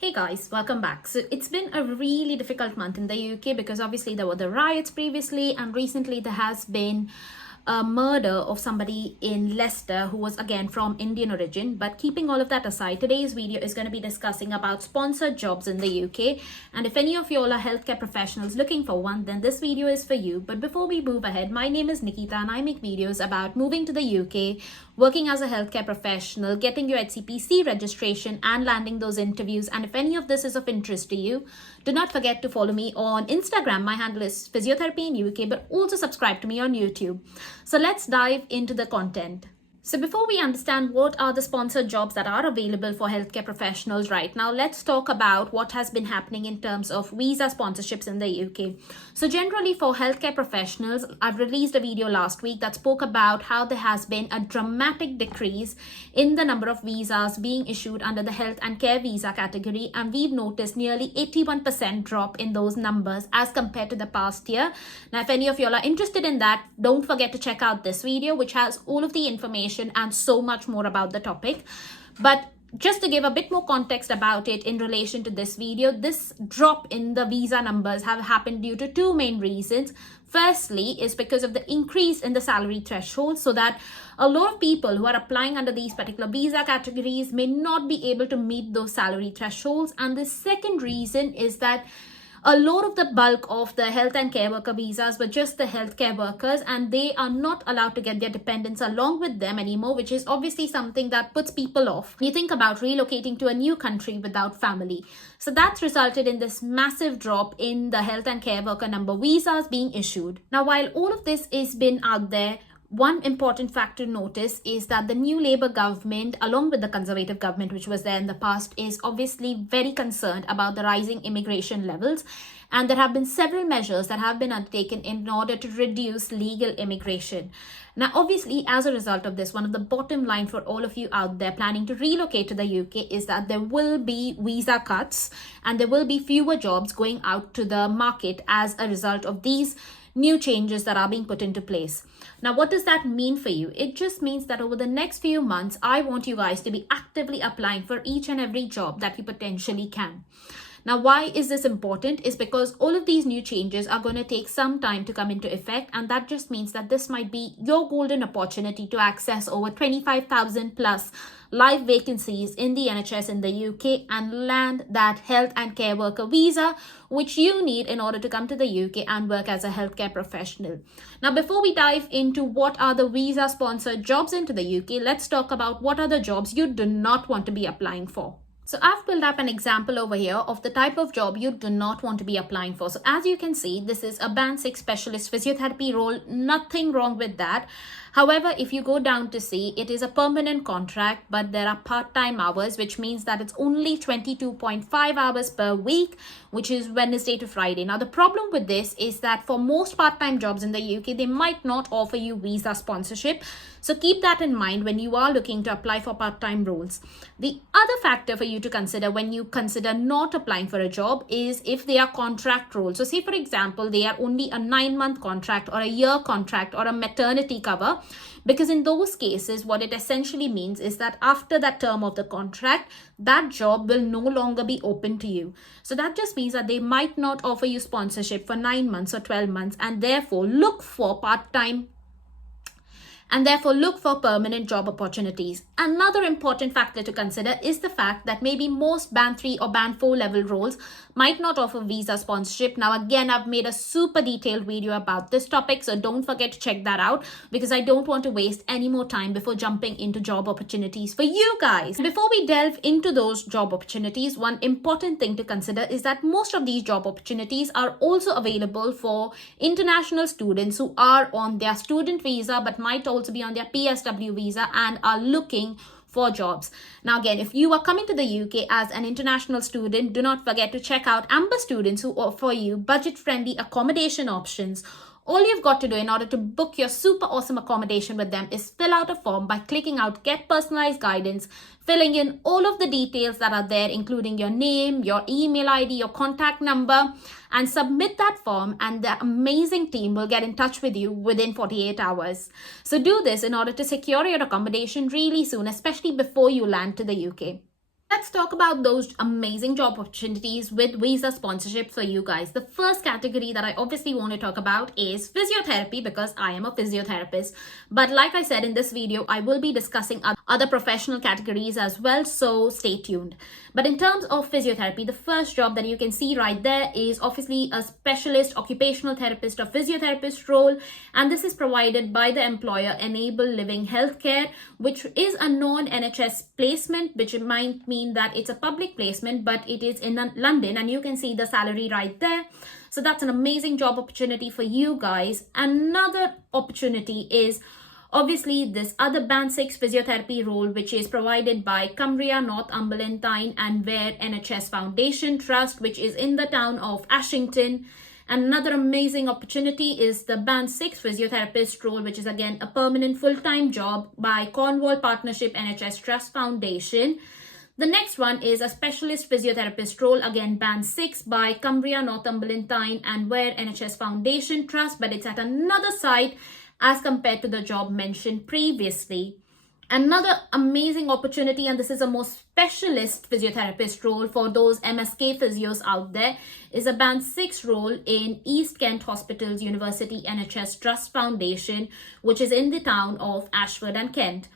Hey guys, welcome back. So it's been a really difficult month in the UK because obviously there were the riots previously, and recently there has been a murder of somebody in Leicester who was again from Indian origin. But keeping all of that aside, today's video is going to be discussing about sponsored jobs in the UK. And if any of you all are healthcare professionals looking for one, then this video is for you. But before we move ahead, my name is Nikita and I make videos about moving to the UK, working as a healthcare professional, getting your HCPC registration and landing those interviews. And if any of this is of interest to you, do not forget to follow me on Instagram. My handle is Physiotherapy in UK, but also subscribe to me on YouTube. So let's dive into the content. So before we understand what are the sponsored jobs that are available for healthcare professionals right now, let's talk about what has been happening in terms of visa sponsorships in the UK. So generally for healthcare professionals, I've released a video last week that spoke about how there has been a dramatic decrease in the number of visas being issued under the health and care visa category. And we've noticed nearly 81% drop in those numbers as compared to the past year. Now, if any of you all are interested in that, don't forget to check out this video, which has all of the information and so much more about the topic. But just to give a bit more context about it in relation to this video, this drop in the visa numbers have happened due to two main reasons. Firstly is because of the increase in the salary threshold, so that a lot of people who are applying under these particular visa categories may not be able to meet those salary thresholds. And the second reason is that a lot of the bulk of the health and care worker visas were just the healthcare workers, and they are not allowed to get their dependents along with them anymore, which is obviously something that puts people off. You think about relocating to a new country without family. So that's resulted in this massive drop in the health and care worker number visas being issued. Now, while all of this is been out there, one important factor to notice is that the new Labour government, along with the Conservative government, which was there in the past, is obviously very concerned about the rising immigration levels. And there have been several measures that have been undertaken in order to reduce legal immigration. Now, obviously, as a result of this, one of the bottom line for all of you out there planning to relocate to the UK is that there will be visa cuts and there will be fewer jobs going out to the market as a result of these new changes that are being put into place. Now, what does that mean for you? It just means that over the next few months, I want you guys to be actively applying for each and every job that you potentially can. Now, why is this important? Is because all of these new changes are going to take some time to come into effect, and that just means that this might be your golden opportunity to access over 25,000 plus live vacancies in the NHS in the UK and land that health and care worker visa, which you need in order to come to the UK and work as a healthcare professional. Now, before we dive into what are the visa sponsored jobs into the UK, let's talk about what are the jobs you do not want to be applying for. So I've built up an example over here of the type of job you do not want to be applying for. So as you can see, this is a band 6 specialist physiotherapy role. Nothing wrong with that. However, if you go down to see, it is a permanent contract, but there are part-time hours, which means that it's only 22.5 hours per week, which is Wednesday to Friday. Now, the problem with this is that for most part-time jobs in the UK, they might not offer you visa sponsorship. So keep that in mind when you are looking to apply for part-time roles. The other factor for you to consider when you consider not applying for a job is if they are contract roles. So say, for example, they are only a 9-month contract or a year contract or a maternity cover. Because in those cases, what it essentially means is that after that term of the contract, that job will no longer be open to you. So that just means that they might not offer you sponsorship for 9 months or 12 months, and therefore look for permanent job opportunities. Another important factor to consider is the fact that maybe most band 3 or band 4 level roles might not offer visa sponsorship. Now, again, I've made a super detailed video about this topic, so don't forget to check that out because I don't want to waste any more time before jumping into job opportunities for you guys. Before we delve into those job opportunities, one important thing to consider is that most of these job opportunities are also available for international students who are on their student visa but might also be on their PSW visa and are looking for jobs. Now, again, if you are coming to the UK as an international student, do not forget to check out Amber Students, who offer you budget-friendly accommodation options. All you've got to do in order to book your super awesome accommodation with them is fill out a form by clicking out Get Personalized Guidance, filling in all of the details that are there, including your name, your email ID, your contact number, and submit that form, and the amazing team will get in touch with you within 48 hours. So do this in order to secure your accommodation really soon, especially before you land to the UK. Let's talk about those amazing job opportunities with visa sponsorship for you guys. The first category that I obviously want to talk about is physiotherapy, because I am a physiotherapist. But like I said in this video, I will be discussing other professional categories as well, so stay tuned. But in terms of physiotherapy, the first job that you can see right there is obviously a specialist occupational therapist or physiotherapist role, and this is provided by the employer Enable Living Healthcare, which is a non-NHS placement, which might mean that it's a public placement, but it is in London, and you can see the salary right there. So that's an amazing job opportunity for you guys. Another opportunity is obviously this other band 6 physiotherapy role, which is provided by Cumbria, Northumberland and Ware NHS Foundation Trust, which is in the town of Ashington. Another amazing opportunity is the band 6 physiotherapist role, which is again a permanent full-time job by Cornwall Partnership NHS Trust Foundation. The next one is a specialist physiotherapist role, again band 6 by Cumbria, Northumberland and Ware NHS Foundation Trust, but it's at another site as compared to the job mentioned previously. Another amazing opportunity, and this is a more specialist physiotherapist role for those MSK physios out there, is a band 6 role in East Kent Hospitals University NHS Trust Foundation, which is in the town of Ashford and Kent.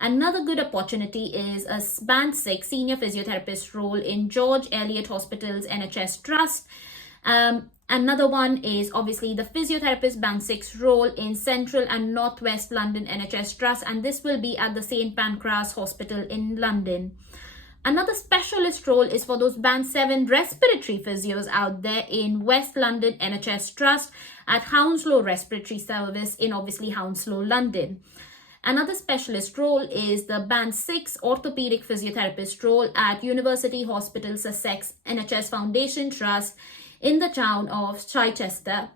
Another good opportunity is a band 6 senior physiotherapist role in George Eliot Hospitals NHS Trust. Another one is obviously the physiotherapist band 6 role in Central and Northwest London NHS Trust, and this will be at the St Pancras Hospital in London. Another specialist role is for those band 7 respiratory physios out there in West London NHS Trust at Hounslow Respiratory Service in obviously Hounslow, London. Another specialist role is the band 6 orthopedic physiotherapist role at University Hospital Sussex NHS Foundation Trust in the town of Chichester.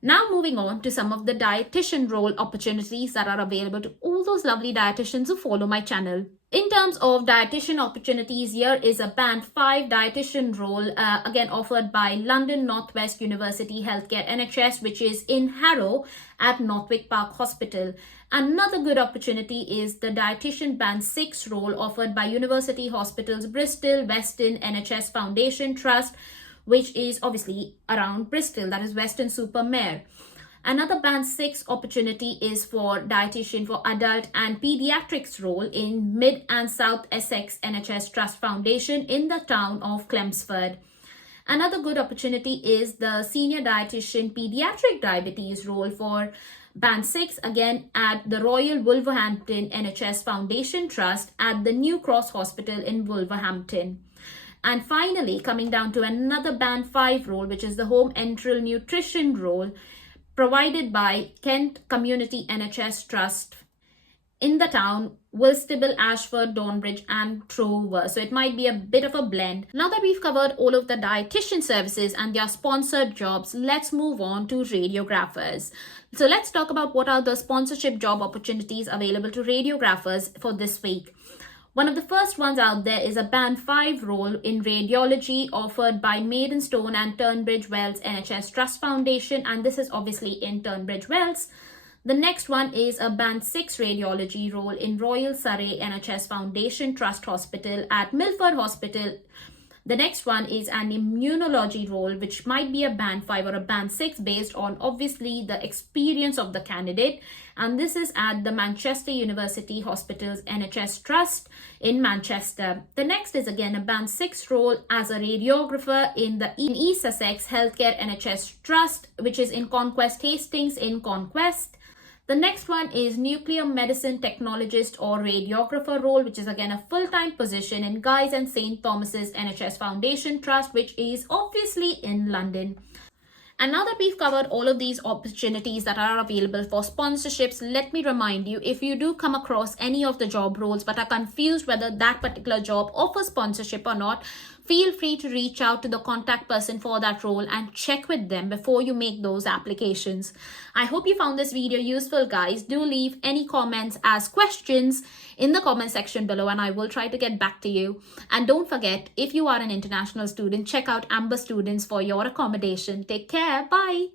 Now moving on to some of the dietitian role opportunities that are available to all those lovely dietitians who follow my channel. In terms of dietitian opportunities, here is a band 5 dietitian role, again offered by London Northwest University Healthcare NHS, which is in Harrow at Northwick Park Hospital. Another good opportunity is the dietitian band 6 role offered by University Hospitals Bristol Weston NHS Foundation Trust, which is obviously around Bristol, that is Weston-super-Mare. Another band 6 opportunity is for dietitian for adult and pediatrics role in Mid and South Essex NHS Trust Foundation in the town of Chelmsford. Another good opportunity is the senior dietitian pediatric diabetes role for band 6, again at the Royal Wolverhampton NHS Foundation Trust at the New Cross Hospital in Wolverhampton. And finally, coming down to another band 5 role, which is the home enteral nutrition role provided by Kent Community NHS Trust in the town Whitstable, Ashford, Dornbridge and Trover. So it might be a bit of a blend. Now that we've covered all of the dietitian services and their sponsored jobs, let's move on to radiographers. So let's talk about what are the sponsorship job opportunities available to radiographers for this week. One of the first ones out there is a band 5 role in radiology offered by Maidstone and Tunbridge Wells NHS Trust Foundation, and this is obviously in Tunbridge Wells. The next one is a band 6 radiology role in Royal Surrey NHS Foundation Trust Hospital at Milford Hospital. The next one is an immunology role, which might be a band 5 or a band 6 based on obviously the experience of the candidate. And this is at the Manchester University Hospitals NHS Trust in Manchester. The next is again a band 6 role as a radiographer in East Sussex Healthcare NHS Trust, which is in Conquest Hastings in Conquest. The next one is nuclear medicine technologist or radiographer role, which is again a full-time position in Guy's and St. Thomas's NHS Foundation Trust, which is obviously in London. And now that we've covered all of these opportunities that are available for sponsorships, let me remind you, if you do come across any of the job roles but are confused whether that particular job offers sponsorship or not, feel free to reach out to the contact person for that role and check with them before you make those applications. I hope you found this video useful, guys. Do leave any comments as questions in the comment section below and I will try to get back to you. And don't forget, if you are an international student, check out Amber Students for your accommodation. Take care. Bye.